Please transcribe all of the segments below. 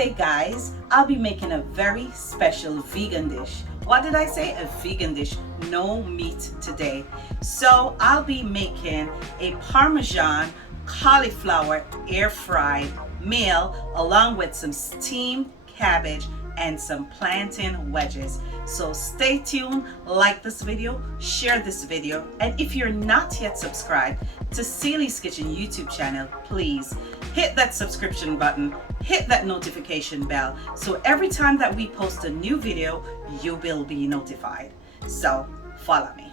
today, guys, I'll be making a very special vegan dish. What did I say? A vegan dish, no meat today. So I'll be making a Parmesan cauliflower air fried meal along with some steamed cabbage and some plantain wedges. So stay tuned, like this video, share this video, and if you're not yet subscribed to Sally's Kitchen YouTube channel, please hit that subscription button, hit that notification bell, so every time that we post a new video, you will be notified. So follow me.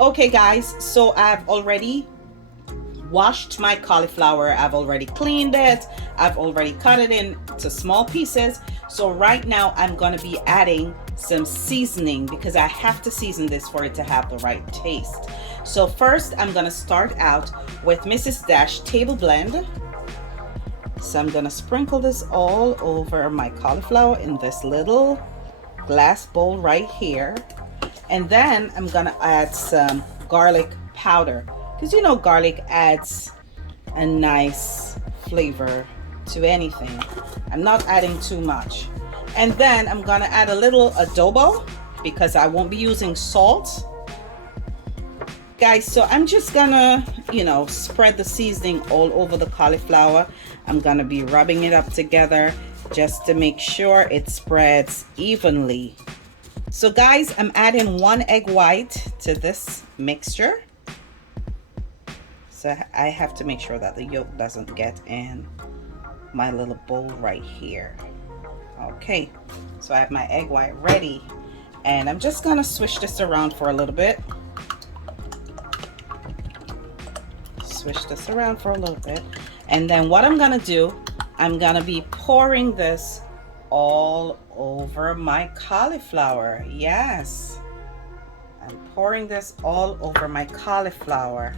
Okay guys, so I've already washed my cauliflower, I've already cleaned it, I've already cut it into small pieces. So right now I'm going to be adding some seasoning because I have to season this for it to have the right taste. So first I'm going to start out with Mrs. Dash table blend. So I'm going to sprinkle this all over my cauliflower in this little glass bowl right here. And then I'm going to add some garlic powder because you know garlic adds a nice flavor to anything. I'm not adding too much. And then I'm gonna add a little adobo because I won't be using salt. Guys, so I'm just gonna, spread the seasoning all over the cauliflower. I'm gonna be rubbing it up together just to make sure it spreads evenly. So guys, I'm adding 1 egg white to this mixture. So I have to make sure that the yolk doesn't get in my little bowl right here. Okay, so I have my egg white ready and I'm just gonna swish this around for a little bit. Swish this around for a little bit, and then what I'm gonna do, I'm gonna be pouring this all over my cauliflower. Yes, I'm pouring this all over my cauliflower.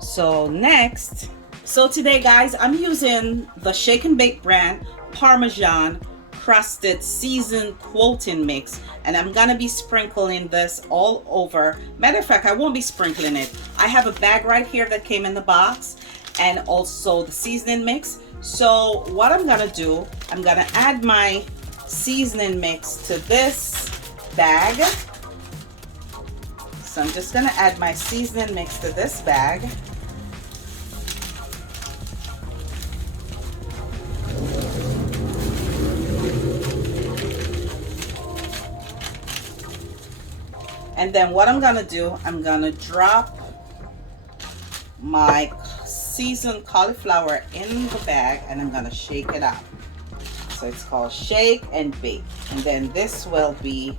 So next, so today guys, I'm using the Shake and Bake brand Parmesan Crusted seasoned quoting mix, and I'm gonna be sprinkling this all over. Matter of fact, I won't be sprinkling it. I have a bag right here that came in the box and also the seasoning mix. So what I'm gonna do, I'm gonna add my seasoning mix to this bag. So I'm just gonna add my seasoning mix to this bag. And then what I'm gonna do, I'm gonna drop my seasoned cauliflower in the bag and I'm gonna shake it up. So it's called Shake and Bake. And then this will be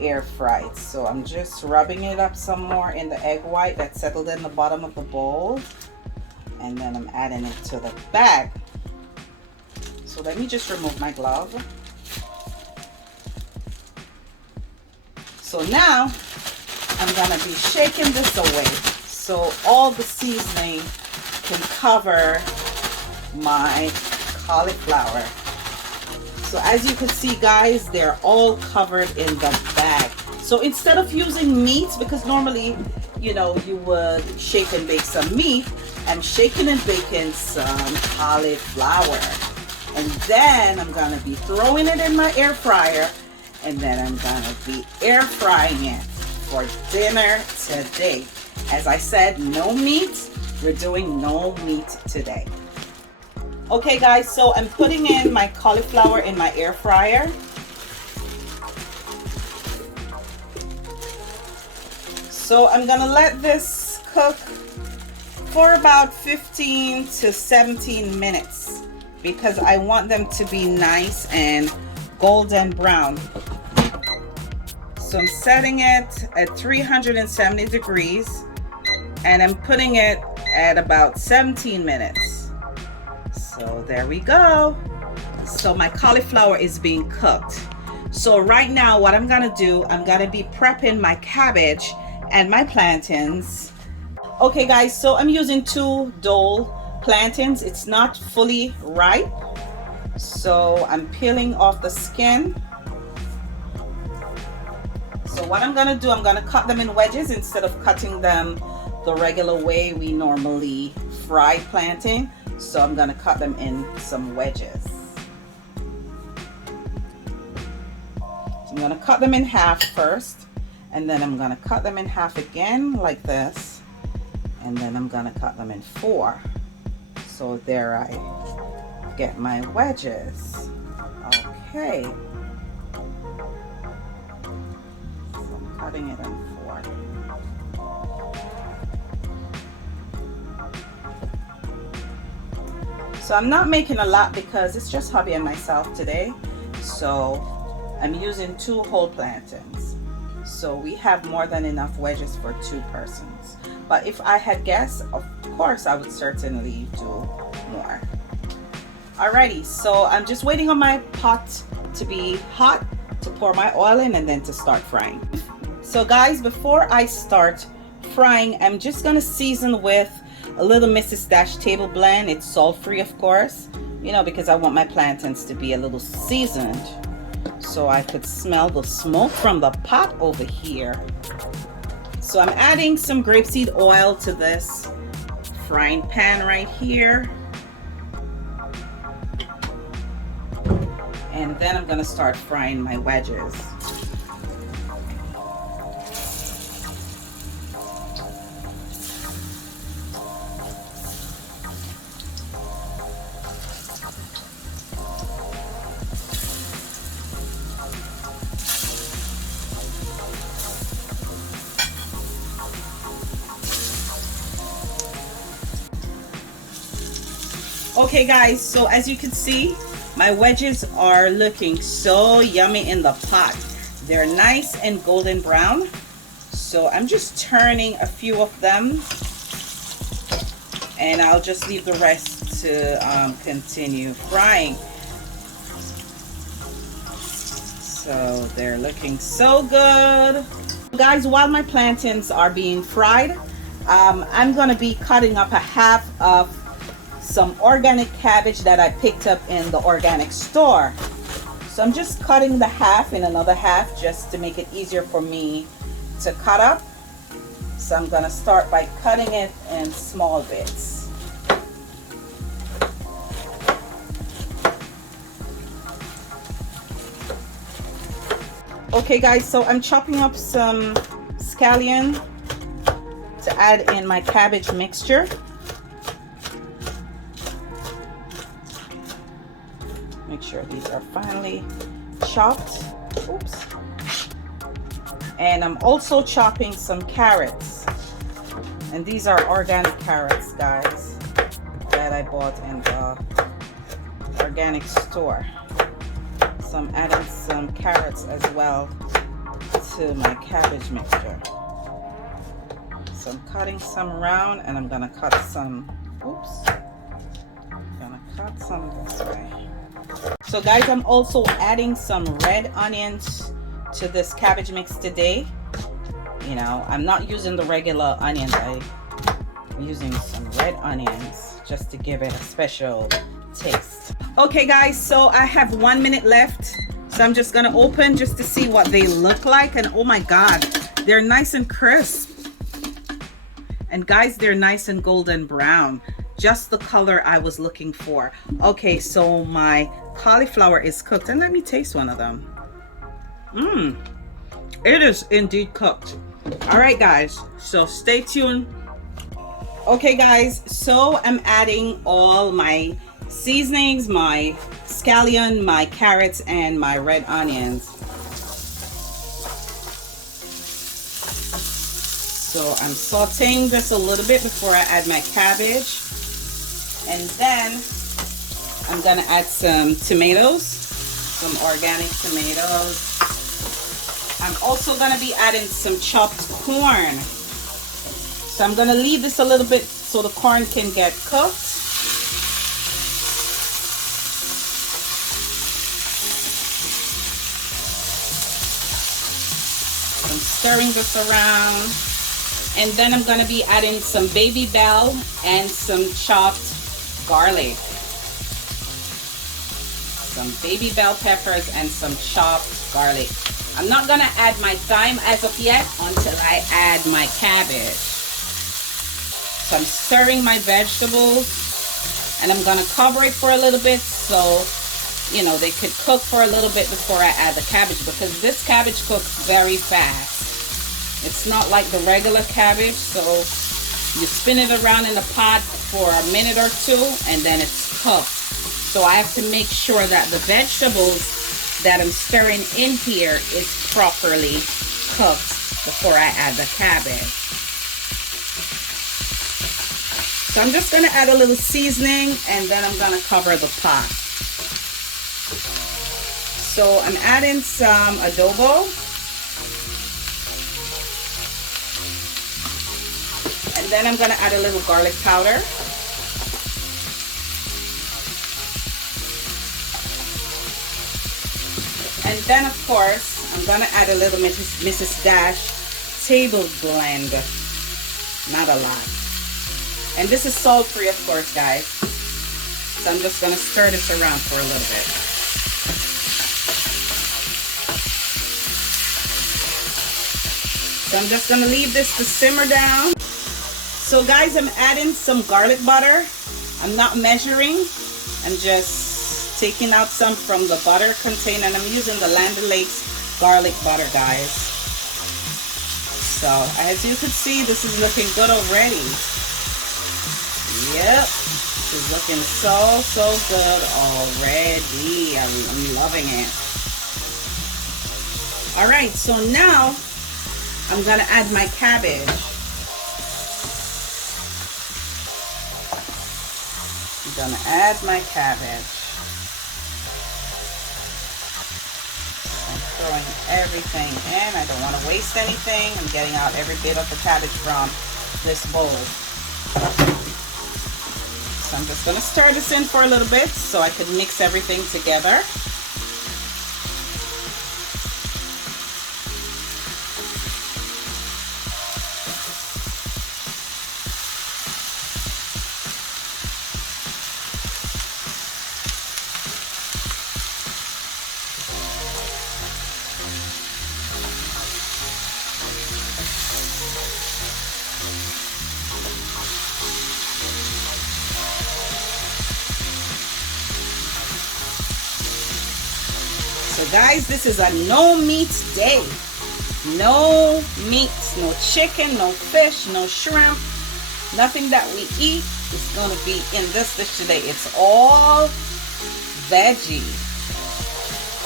air fried. So I'm just rubbing it up some more in the egg white that settled in the bottom of the bowl. And then I'm adding it to the bag. So let me just remove my glove. So now I'm gonna be shaking this away so all the seasoning can cover my cauliflower. So as you can see guys, they're all covered in the bag. So instead of using meat, because normally you would shake and bake some meat, I'm shaking and baking some cauliflower. And then I'm gonna be throwing it in my air fryer, and then I'm gonna be air frying it for dinner today. As I said, no meat. We're doing no meat today. Okay guys, so I'm putting in my cauliflower in my air fryer. So I'm gonna let this cook for about 15 to 17 minutes because I want them to be nice and golden brown. So I'm setting it at 370 degrees and I'm putting it at about 17 minutes. So there we go. So my cauliflower is being cooked. So right now what I'm gonna do, I'm gonna be prepping my cabbage and my plantains. Okay guys, so I'm using 2 Dole plantains. It's not fully ripe. So I'm peeling off the skin. So what I'm gonna do, I'm gonna cut them in wedges instead of cutting them the regular way we normally fry plantain. So I'm gonna cut them in some wedges. I'm gonna cut them in half first, and then I'm gonna cut them in half again like this, and then I'm gonna cut them in 4. So there I get my wedges. Okay. So I'm cutting it in 4. So I'm not making a lot because it's just hubby and myself today. So I'm using 2 whole plantains. So we have more than enough wedges for 2 persons. But if I had guests, of course I would certainly do more. Alrighty, so I'm just waiting on my pot to be hot to pour my oil in and then to start frying. So guys, before I start frying, I'm just gonna season with a little Mrs. Dash table blend. It's salt free, of course, you know, because I want my plantains to be a little seasoned. So I could smell the smoke from the pot over here. So I'm adding some grapeseed oil to this frying pan right here. And then I'm gonna start frying my wedges. Okay guys, so as you can see, my wedges are looking so yummy in the pot. They're nice and golden brown. So I'm just turning a few of them, and I'll just leave the rest to continue frying. So they're looking so good. Guys, while my plantains are being fried, I'm gonna be cutting up a half of some organic cabbage that I picked up in the organic store. So I'm just cutting the half in another half just to make it easier for me to cut up. So I'm gonna start by cutting it in small bits. Okay guys, so I'm chopping up some scallion to add in my cabbage mixture. Make sure these are finely chopped. Oops. And I'm also chopping some carrots. And these are organic carrots, guys, that I bought in the organic store. So I'm adding some carrots as well to my cabbage mixture. So I'm cutting some round, and I'm gonna cut some, oops. I'm gonna cut some this way. So guys, I'm also adding some red onions to this cabbage mix today. You know, I'm not using the regular onions. I'm using some red onions just to give it a special taste. Okay guys, so I have 1 minute left. So I'm just gonna open just to see what they look like. And oh my God, they're nice and crisp. And guys, they're nice and golden brown. Just the color I was looking for. Okay, so my cauliflower is cooked, and let me taste one of them. It is indeed cooked. All right guys, so stay tuned. Okay guys, so I'm adding all my seasonings, my scallion, my carrots, and my red onions. So I'm sauteing this a little bit before I add my cabbage. And then I'm gonna add some tomatoes, some organic tomatoes. I'm also gonna be adding some chopped corn. So I'm gonna leave this a little bit so the corn can get cooked. So I'm stirring this around. And then I'm gonna be adding some baby bell and some chopped garlic. Some baby bell peppers and some chopped garlic. I'm not gonna add my thyme as of yet until I add my cabbage. So I'm stirring my vegetables, and I'm gonna cover it for a little bit so you know, they could cook for a little bit before I add the cabbage, because this cabbage cooks very fast. It's not like the regular cabbage, so you spin it around in the pot for a minute or two and then it's cooked. So I have to make sure that the vegetables that I'm stirring in here is properly cooked before I add the cabbage. So I'm just going to add a little seasoning and then I'm going to cover the pot. So I'm adding some adobo. And then I'm going to add a little garlic powder. And then, of course, I'm going to add a little Mrs. Dash table blend. Not a lot. And this is salt-free, of course, guys. So I'm just going to stir this around for a little bit. So I'm just going to leave this to simmer down. So guys, I'm adding some garlic butter. I'm not measuring. I'm just taking out some from the butter container, and I'm using the Land O'Lakes garlic butter, guys. So as you can see, this is looking good already. Yep, this is looking so good already. I'm loving it. All right, so now I'm gonna add my cabbage. I'm gonna add my cabbage. I'm throwing everything in. I don't want to waste anything. I'm getting out every bit of the cabbage from this bowl. So I'm just gonna stir this in for a little bit so I can mix everything together. So guys, this is a no meat day. No meat, no chicken, no fish, no shrimp. Nothing that we eat is going to be in this dish today. It's all veggie.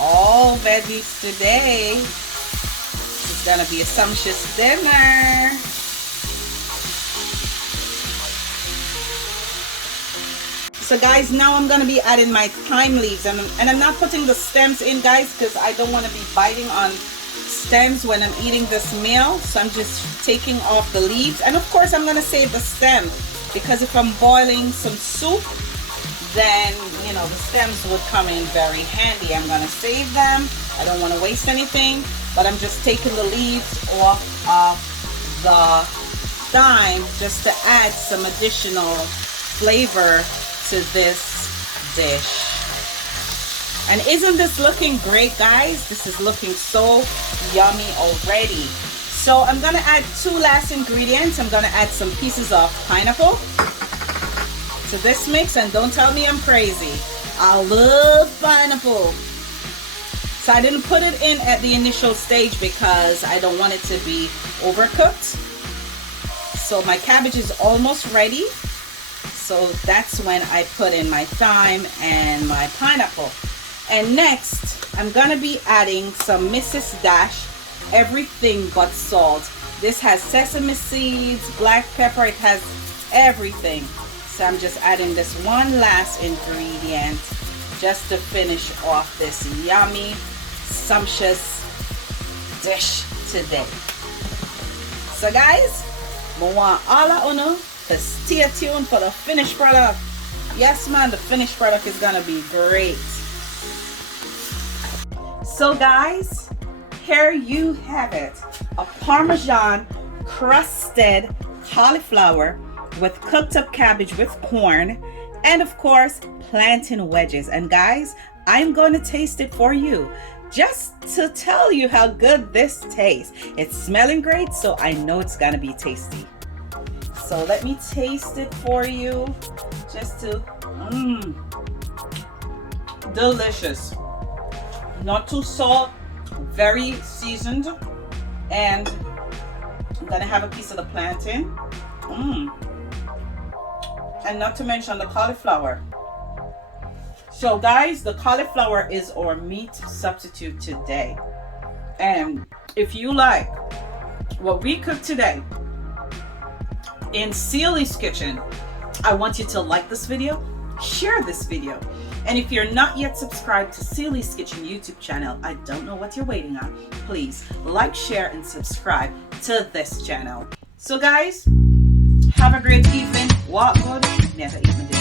All veggies today. It's going to be a sumptuous dinner. So guys, now I'm going to be adding my thyme leaves, and I'm not putting the stems in, guys, because I don't want to be biting on stems when I'm eating this meal. So I'm just taking off the leaves, and of course I'm going to save the stem, because if I'm boiling some soup, then you know the stems would come in very handy. I'm going to save them. I don't want to waste anything, but I'm just taking the leaves off of the thyme just to add some additional flavor to this dish. And isn't this looking great, guys? This is looking so yummy already. So I'm gonna add two last ingredients. I'm gonna add some pieces of pineapple to this mix, and don't tell me I'm crazy. I love pineapple. So I didn't put it in at the initial stage because I don't want it to be overcooked. So my cabbage is almost ready. So that's when I put in my thyme and my pineapple. And next, I'm gonna be adding some Mrs. Dash everything but salt. This has sesame seeds, black pepper, it has everything. So I'm just adding this one last ingredient just to finish off this yummy, sumptuous dish today. So guys, I want all of you to stay tuned for the finished product. Yes man, the finished product is gonna be great. So guys, here you have it, a Parmesan crusted cauliflower with cooked up cabbage with corn, and of course plantain wedges. And guys, I'm going to taste it for you just to tell you how good this tastes. It's smelling great, so I know it's gonna be tasty. So let me taste it for you just to delicious. Not too salt, very seasoned. And I'm gonna have a piece of the plantain. And not to mention the cauliflower. So guys, the cauliflower is our meat substitute today. And if you like what we cooked today in Celie's kitchen, I want you to like this video, share this video. And if you're not yet subscribed to Celie's Kitchen YouTube channel, I don't know what you're waiting on. Please like, share, and subscribe to this channel. So guys, have a great evening. Walk good, never eat my dinner.